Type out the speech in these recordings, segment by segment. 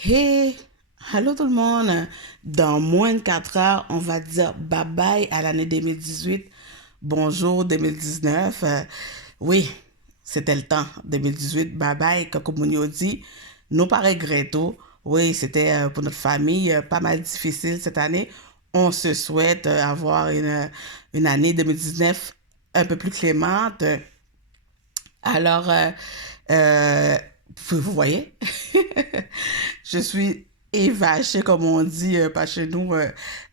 Hey, allô tout le monde. Dans moins de 4 heures, on va dire bye bye à l'année 2018. Bonjour 2019. Oui, c'était le temps. 2018, bye bye. Comme on y dit, nous pas regrettons. Oui, c'était pour notre famille pas mal difficile cette année. On se souhaite avoir une année 2019 un peu plus clémente. Alors, euh, vous voyez, je suis évachée, comme on dit pas chez nous,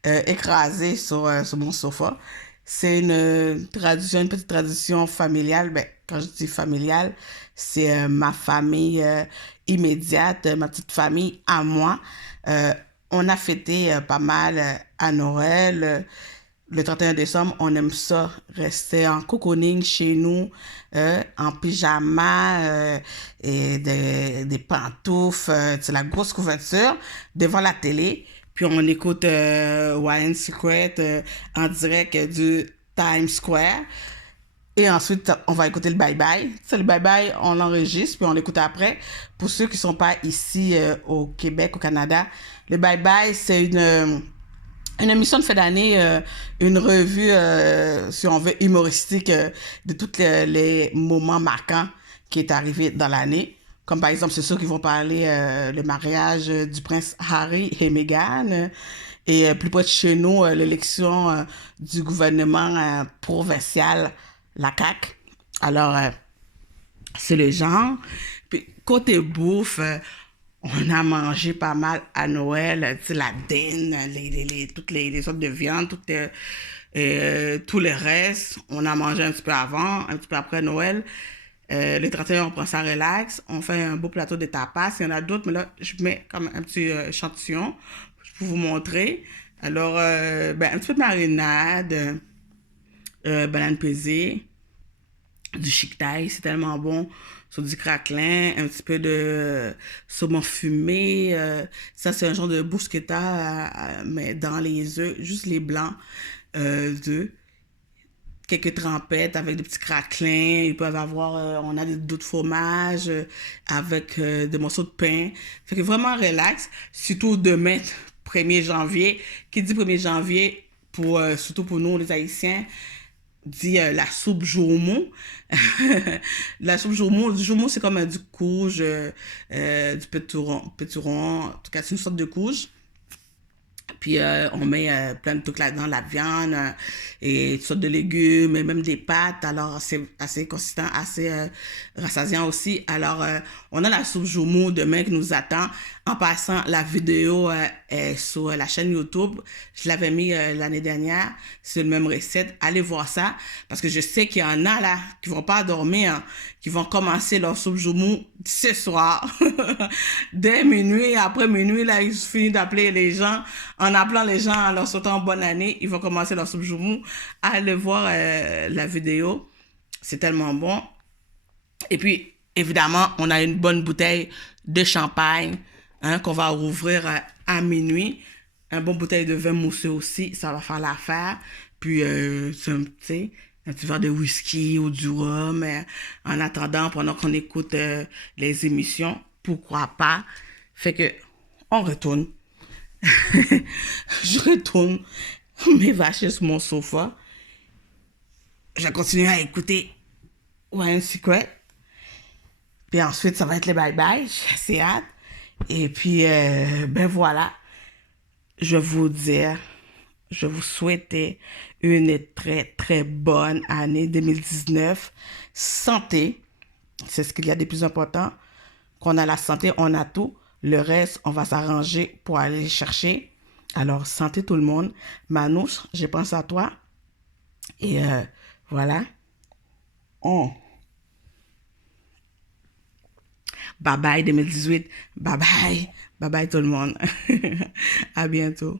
écrasée sur mon sofa. C'est une tradition, une petite tradition familiale. Ben, quand je dis familiale, c'est ma famille immédiate, ma petite famille à moi. Euh, on a fêté pas mal à Noël. Le 31 décembre, on aime ça, rester en cocooning chez nous, en pyjama, et des pantoufles, c'est la grosse couverture, devant la télé. Puis on écoute Ryan Secret en direct du Times Square. Et ensuite, on va écouter le bye-bye. C'est le bye-bye, on l'enregistre, puis on l'écoute après. Pour ceux qui ne sont pas ici au Québec, au Canada, le bye-bye, c'est une émission de fin d'année, une revue, si on veut, humoristique de tous les moments marquants qui est arrivé dans l'année. Comme par exemple, c'est ceux qui vont parler le mariage du prince Harry et Meghan. Et plus près de chez nous, l'élection du gouvernement provincial, la CAQ. Alors, c'est le genre. Puis, côté bouffe, on a mangé pas mal à Noël, tu sais, la dinde, toutes les sortes de viande, tout le reste. On a mangé un petit peu avant, un petit peu après Noël. Le 31, on prend ça relax. On fait un beau plateau de tapas. Il y en a d'autres, mais là, je mets comme un petit échantillon pour vous montrer. Alors, ben, un petit peu de marinade, banane pesée, du chic taille, c'est tellement bon. Sur du craquelin, un petit peu de saumon fumé. Ça, c'est un genre de bruschetta, mais dans les œufs, juste les blancs d'œufs. Quelques trempettes avec des petits craquelins. Ils peuvent avoir, on a d'autres fromages avec des morceaux de pain. Fait que vraiment relax. Surtout demain, 1er janvier. Qui dit 1er janvier, surtout pour nous, les Haïtiens, dit la soupe joumou. La soupe joumou, c'est comme du couge, du péturon, en tout cas, c'est une sorte de couge. Puis on met plein de trucs là-dedans, la viande et toutes sortes de légumes et même des pâtes. Alors c'est assez consistant, assez rassasiant aussi. Alors on a la soupe joumou demain qui nous attend. En passant, la vidéo est sur la chaîne YouTube. Je l'avais mis l'année dernière. C'est la même recette. Allez voir ça parce que je sais qu'il y en a là qui vont pas dormir, hein, qui vont commencer leur soupe joumou ce soir. Dès minuit, après minuit, là, ils finissent d'appeler les gens. En appelant les gens, en leur souhaitant bonne année, ils vont commencer leur soupe joumou. Allez voir la vidéo. C'est tellement bon. Et puis, évidemment, on a une bonne bouteille de champagne hein, qu'on va rouvrir à minuit. Un bon bouteille de vin mousseux aussi, ça va faire l'affaire. Puis, un petit verre de whisky ou du rhum. En attendant, pendant qu'on écoute les émissions, pourquoi pas. Fait que, on retourne. Je retourne m'évacher sur mon sofa. Je continue à écouter One Secret. Puis ensuite, ça va être le bye-bye. J'ai assez hâte. Et puis, ben voilà. Je vous dire, je vous souhaitais une très, très bonne année 2019. Santé, c'est ce qu'il y a de plus important. Qu'on a la santé, on a tout. Le reste, on va s'arranger pour aller chercher. Alors, santé tout le monde. Manouche, je pense à toi. Et voilà. Oh. Bye bye 2018. Bye bye. Bye bye tout le monde. À bientôt.